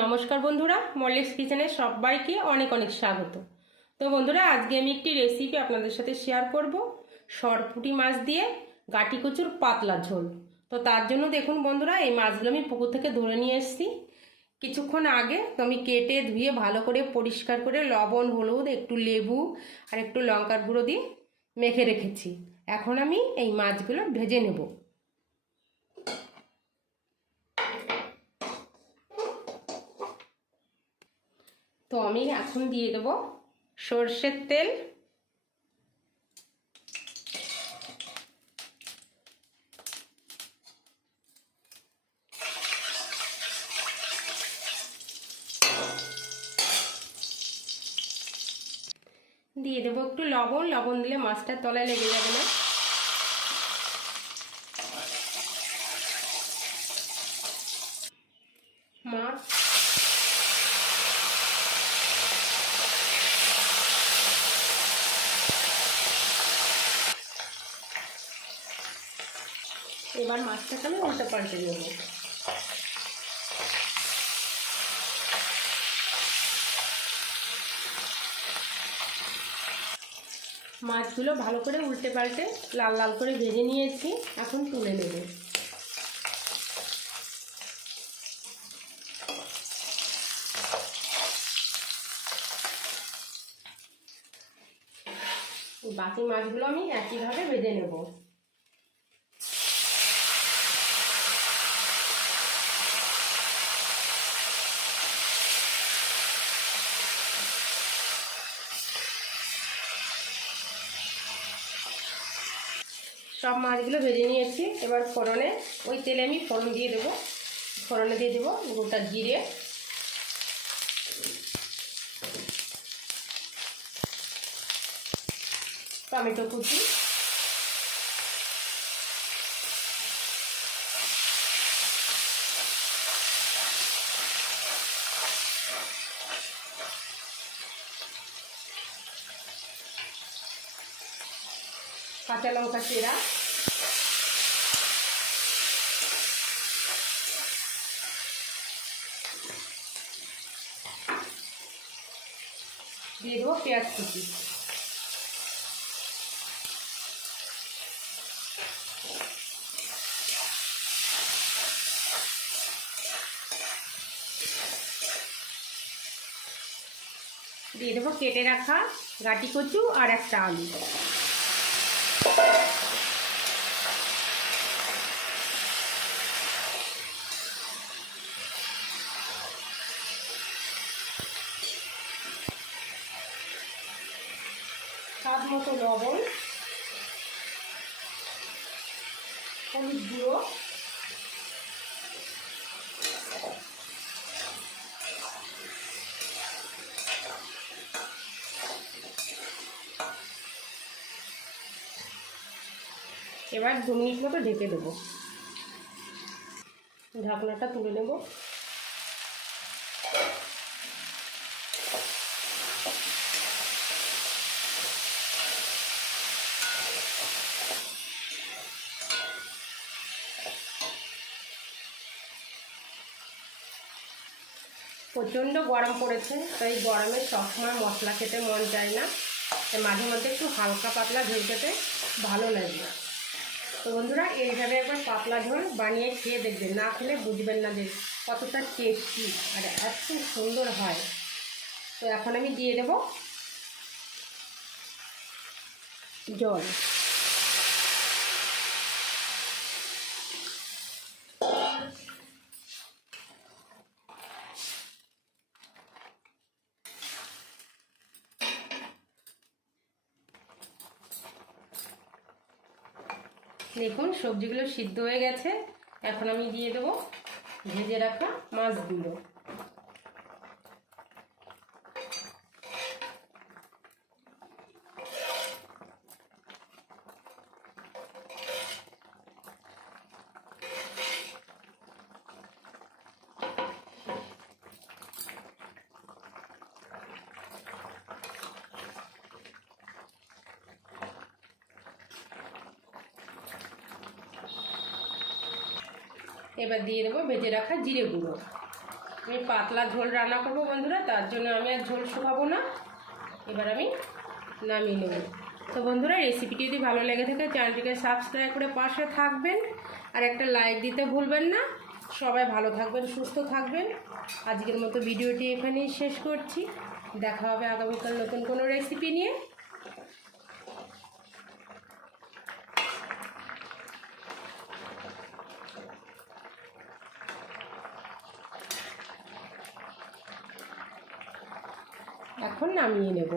নমস্কার বন্ধুরা মল্লিক্স কিচেনে সবাইকে অনেক অনেক স্বাগত। তো বন্ধুরা, আজকে আমি একটি রেসিপি আপনাদের সাথে শেয়ার করব। সরপুটি মাছ দিয়ে গাটি কচুর পাতলা ঝোল। তো তার জন্য দেখুন বন্ধুরা, এই মাছগুলো আমি পুকুর থেকে ধরে নিয়ে এসেছি। কিছুক্ষণ আগে তো আমি কেটে ধুয়ে ভালো করে পরিষ্কার করে লবণ, হলুদ, একটু লেবু আর একটু লঙ্কার গুঁড়ো দিয়ে মেখে রেখেছি। এখন আমি এই মাছগুলো ভেজে নেব। তো আমি এখন দিয়ে দেব সর্ষের তেল। দিয়ে দেবো একটু লবণ। লবণ দিলে মাছটার তলায় লেগে যাবে না মাছ এবার মাছটাকে আমি উল্টো পাল্টে নেব। মাছগুলো ভালো করে উল্টে পাল্টে লাল লাল করে ভেজে নিয়েছি, এখন তুলে নেব। বাকি মাছগুলো আমি একইভাবে ভেজে নেব। সব মাছগুলো ভেজে নিয়েছি। এবার ফোড়নে ওই তেলে আমি ফোড়ন দিয়ে দেবো। ফোড়নে দিয়ে দেবো গোটা জিরে। টমেটো কুচি। কাঁচা লঙ্কা চেরা দিয়ে দেবো পেঁয়াজ কুচি দিয়ে দেবো কেটে রাখা গাটি কচু আর একটা আলু স্বাদ মতো লবণ হলুদ গুঁড়ো। এবার দু মিনিট মতো ঢেকে দেবো। ঢাকনাটা তুলে নেব। প্রচণ্ড গরম পড়েছে, তাই গরমে সবসময় মশলা খেতে মন চায় না। মাঝে মধ্যে একটু হালকা পাতলা খেতে ভালো লাগে বন্ধুরা, এইভাবে একবার পাতলা ঝোল বানিয়ে খেয়ে দেখবেন। না খেলে বুঝবেন না যে কতটা টেস্টি আর এত সুন্দর হয়। তো এখন আমি দিয়ে দেব জল। দেখুন সবজিগুলো সিদ্ধ হয়ে গেছে। এখন আমি দিয়ে দেবো ভেজে রাখা মাছগুলো। এবার দিয়ে দেবো ভেজে রাখা জিরে গুঁড়ো। আমি পাতলা ঝোল রান্না করব বন্ধুরা, তার জন্য আমি আর ঝোল শুকাবো না। এবার আমি নামিয়ে নেব। তো বন্ধুরা, রেসিপিটি যদি ভালো লেগে থাকে, চ্যানেলটিকে সাবস্ক্রাইব করে পাশে থাকবেন আর একটা লাইক দিতে ভুলবেন না। সবাই ভালো থাকবেন, সুস্থ থাকবেন। আজকের মতো ভিডিওটি এখানেই শেষ করছি। দেখা হবে আগামীকাল নতুন কোনো রেসিপি নিয়ে। এখন নামিয়ে নেব।